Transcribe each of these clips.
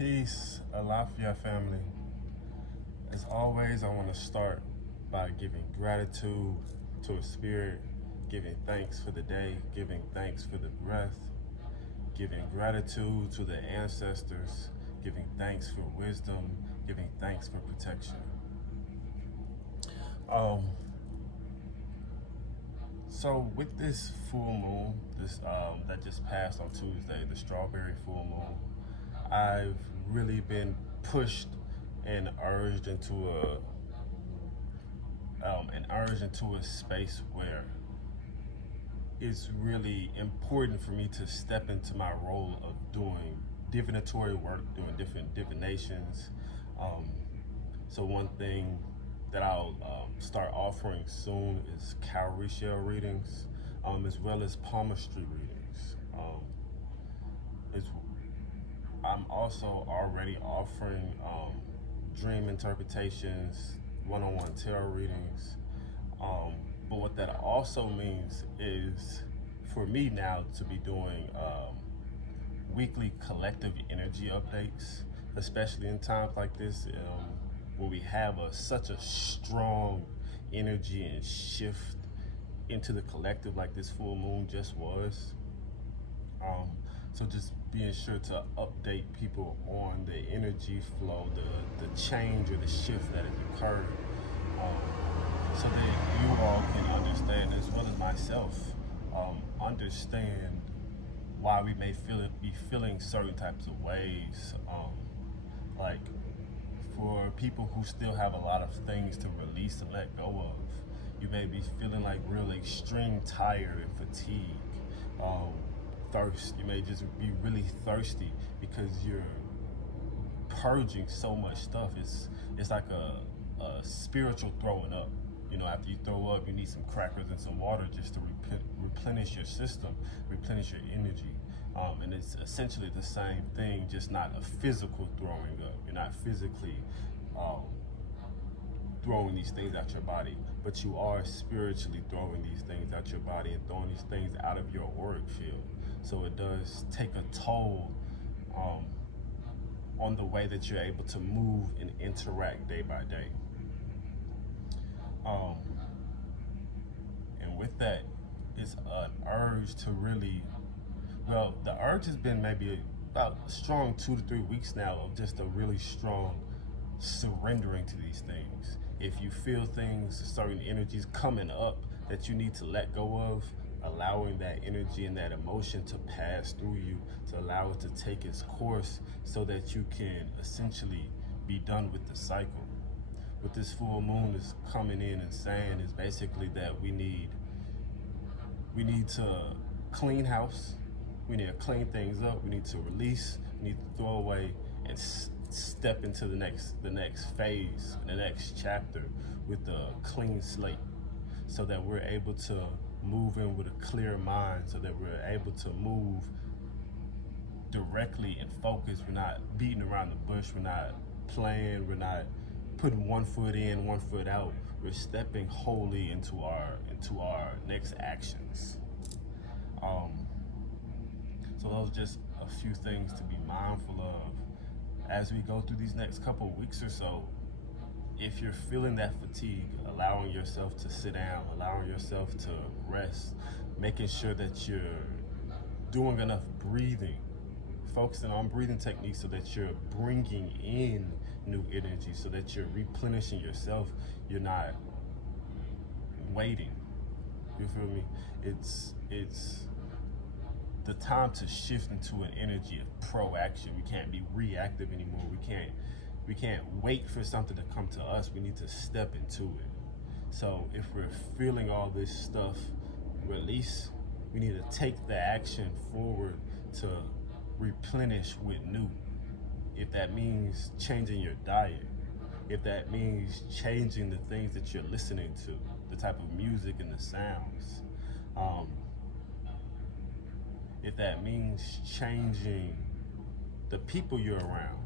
Peace, Alafia family. As always, I want to start by giving gratitude to a spirit, giving thanks for the day, giving thanks for the breath, giving gratitude to the ancestors, giving thanks for wisdom, giving thanks for protection. So with this full moon, that just passed on Tuesday, the strawberry full moon, I've really been pushed and urged into a space where it's really important for me to step into my role of doing divinatory work, doing different divinations. So one thing that I'll start offering soon is cowrie shell readings, as well as palmistry readings. I'm also already offering dream interpretations, one-on-one tarot readings. But what that also means is for me now to be doing weekly collective energy updates, especially in times like this, when we have such a strong energy and shift into the collective like this full moon just was. So just being sure to update people on the energy flow, the change or the shift that has occurred, so that you all can understand, as well as myself, understand why we may be feeling certain types of ways. Like for people who still have a lot of things to release and let go of, you may be feeling like real extreme tired and fatigue. Thirst, you may just be really thirsty because you're purging so much stuff. It's like a spiritual throwing up. You know, after you throw up, you need some crackers and some water just to replenish your system, replenish your energy. And it's essentially the same thing, just not a physical throwing up. You're not physically throwing these things out your body, but you are spiritually throwing these things out your body and throwing these things out of your auric field. So it does take a toll on the way that you're able to move and interact day by day. And with that, it's an urge to really, well, the urge has been maybe about a strong 2 to 3 weeks now of just a really strong surrendering to these things. If you feel things, certain energies coming up that you need to let go of, allowing that energy and that emotion to pass through you, to allow it to take its course so that you can essentially be done with the cycle. What this full moon is coming in and saying is basically that we need to clean house, we need to clean things up, we need to release, we need to throw away and step into the next phase, the next chapter with a clean slate, so that we're able to move in with a clear mind, so that we're able to move directly and focus. We're not beating around the bush, we're not playing, we're not putting one foot in, one foot out. We're stepping wholly into our next actions. So those are just a few things to be mindful of as we go through these next couple of weeks or so. If you're feeling that fatigue, allowing yourself to sit down, allowing yourself to rest, making sure that you're doing enough breathing, focusing on breathing techniques so that you're bringing in new energy, so that you're replenishing yourself. You're not waiting. You feel me? It's the time to shift into an energy of proaction. We can't be reactive anymore. We can't wait for something to come to us. We need to step into it. So if we're feeling all this stuff release, we need to take the action forward to replenish with new. If that means changing your diet, if that means changing the things that you're listening to, the type of music and the sounds, if that means changing the people you're around,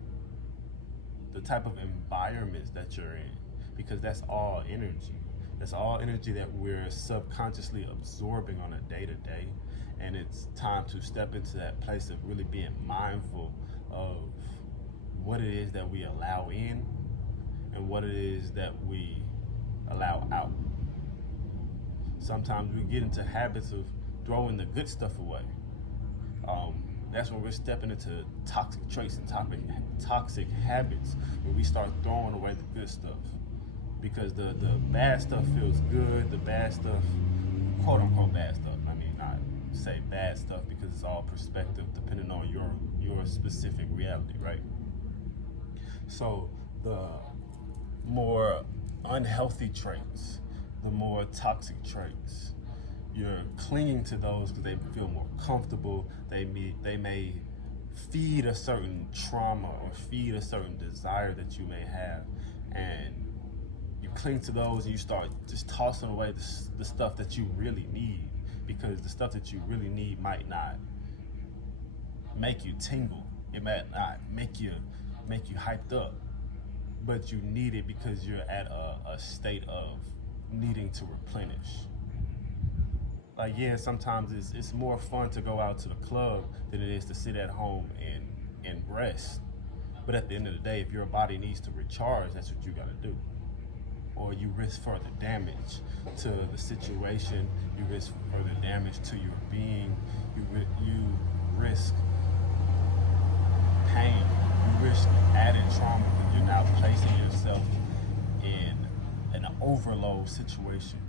the type of environments that you're in, because that's all energy. That's all energy that we're subconsciously absorbing on a day-to-day, and it's time to step into that place of really being mindful of what it is that we allow in and what it is that we allow out. Sometimes we get into habits of throwing the good stuff away. That's when we're stepping into toxic traits and toxic habits, where we start throwing away the good stuff. Because the bad stuff feels good, the bad stuff, quote unquote bad stuff. I mean, not say bad stuff because it's all perspective depending on your specific reality, right? So the more unhealthy traits, the more toxic traits, you're clinging to those because they feel more comfortable. They may feed a certain trauma or feed a certain desire that you may have, and you cling to those and you start just tossing away the stuff that you really need, because the stuff that you really need might not make you tingle. It might not make you hyped up, but you need it because you're at a state of needing to replenish. Like, yeah, sometimes it's more fun to go out to the club than it is to sit at home and rest. But at the end of the day, if your body needs to recharge, that's what you gotta do. Or you risk further damage to the situation, you risk further damage to your being, you risk pain, you risk added trauma because you're now placing yourself in an overload situation.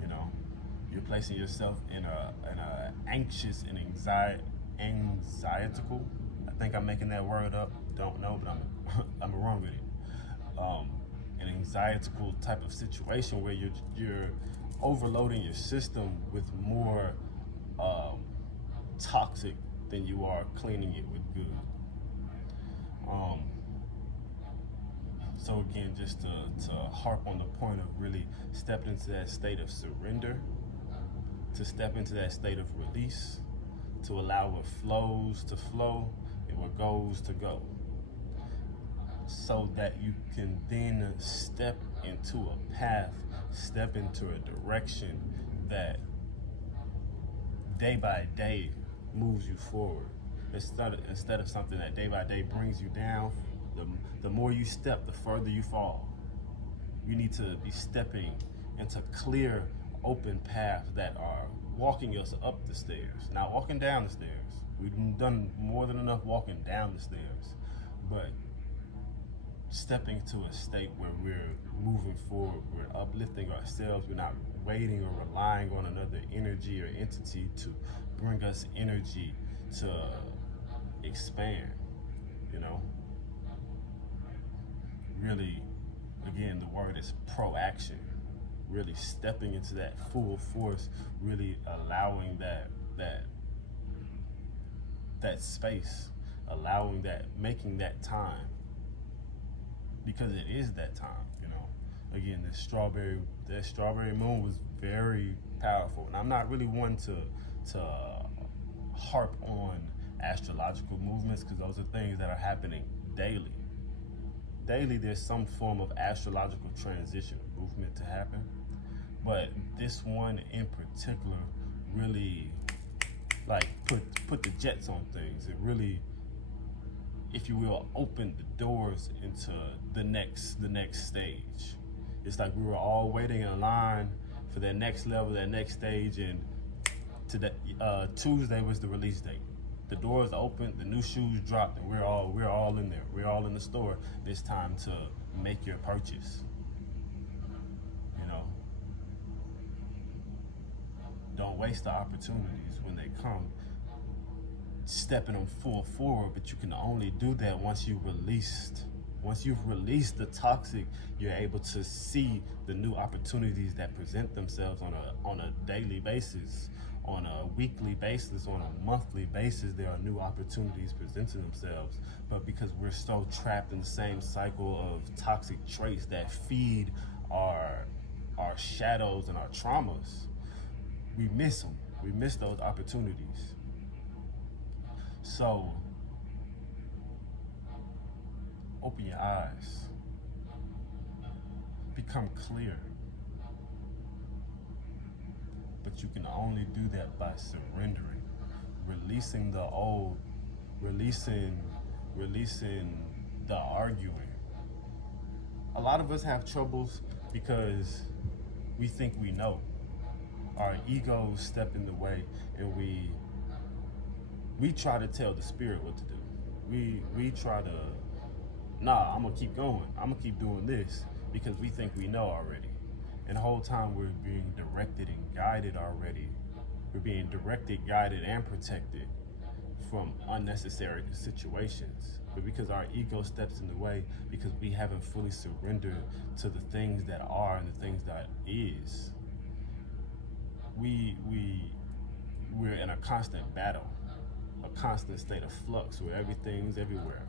You know, you're placing yourself in a anxious and anxietical. I think I'm making that word up. Don't know, but I'm wrong with it. An anxietical type of situation where you're overloading your system with more toxic than you are cleaning it with good. So again, just to harp on the point of really stepping into that state of surrender, to step into that state of release, to allow what flows to flow and what goes to go, so that you can then step into a path, step into a direction that day by day moves you forward. Instead of something that day by day brings you down, the more you step, the further you fall. You need to be stepping into clear, open paths that are walking us up the stairs, not walking down the stairs. We've done more than enough walking down the stairs, but stepping to a state where we're moving forward, we're uplifting ourselves, we're not waiting or relying on another energy or entity to bring us energy to expand, you know? Really, again, the word is proaction. Really stepping into that full force, really allowing that space, allowing that, making that time, because it is that time, you know. Again, that strawberry moon was very powerful, and I'm not really one to harp on astrological movements, because those are things that are happening daily. Daily, there's some form of astrological transition movement to happen, but this one in particular really like put the jets on things. It really, if you will, opened the doors into the next stage. It's like we were all waiting in line for that next level, that next stage, and Tuesday was the release date. The doors opened, the new shoes dropped, and we're all in there. We're all in the store. It's time to make your purchase. You know, don't waste the opportunities when they come. Stepping them full forward, but you can only do that once you've released the toxic. You're able to see the new opportunities that present themselves on a daily basis, on a weekly basis, on a monthly basis. There are new opportunities presenting themselves, but because we're so trapped in the same cycle of toxic traits that feed our shadows and our traumas, we miss them. We miss those opportunities. So open your eyes, become clear, but you can only do that by surrendering, releasing the old, releasing releasing the arguing. A lot of us have troubles because we think we know. Our egos step in the way, and we try to tell the spirit what to do. We try to, nah, I'm gonna keep going. I'm gonna keep doing this because we think we know already. And the whole time we're being directed and guided already. We're being directed, guided, and protected from unnecessary situations. But because our ego steps in the way, because we haven't fully surrendered to the things that are and the things that is, we're in a constant battle, a constant state of flux where everything's everywhere.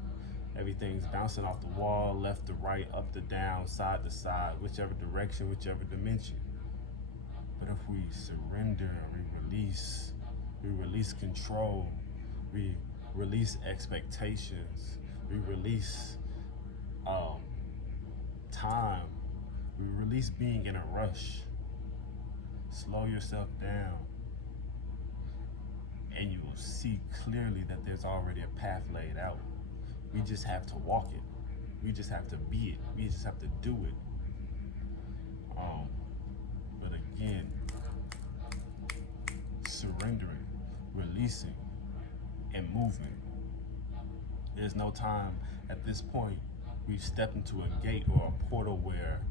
Everything's bouncing off the wall, left to right, up to down, side to side, whichever direction, whichever dimension. But if we surrender, we release control, we release expectations, we release time, we release being in a rush. Slow yourself down, and you will see clearly that there's already a path laid out. We just have to walk it. We just have to be it. We just have to do it. But again, surrendering, releasing, and moving. There's no time at this point. We've stepped into a gate or a portal where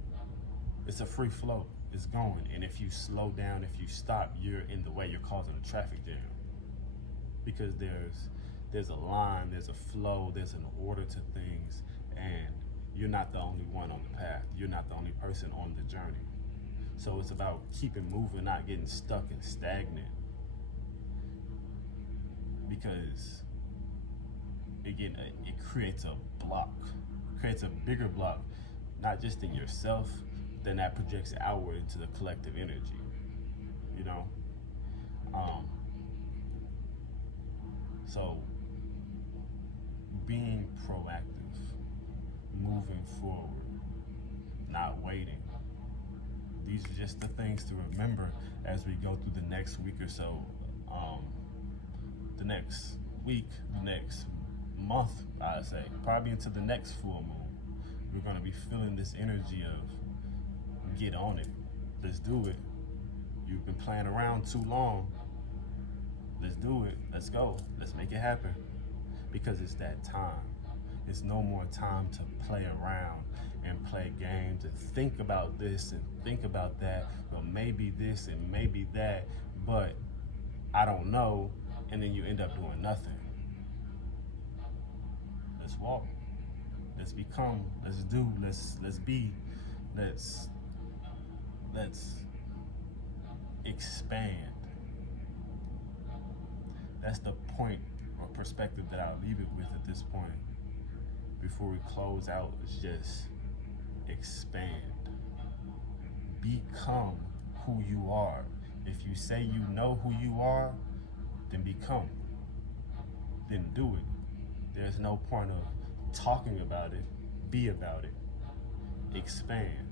it's a free flow. It's going. And if you slow down, if you stop, you're in the way. You're causing a traffic jam. Because there's a line, there's a flow, there's an order to things, and you're not the only one on the path. You're not the only person on the journey. So it's about keeping moving, not getting stuck and stagnant. Because, again, it creates a block, creates a bigger block, not just in yourself, then that projects outward into the collective energy, you know? So being proactive, moving forward, not waiting. These are just the things to remember as we go through the next week or so, the next week, the next month, I'd say, probably into the next full moon. We're gonna be feeling this energy of get on it. Let's do it. You've been playing around too long. Let's do it. Let's go. Let's make it happen. Because it's that time. It's no more time to play around and play games and think about this and think about that. Well, maybe this and maybe that, but I don't know. And then you end up doing nothing. Let's walk. Let's become. Let's do. Let's be. Let's expand. That's the point or perspective that I'll leave it with at this point. Before we close out, is just expand. Become who you are. If you say you know who you are, then become. Then do it. There's no point of talking about it. Be about it. Expand.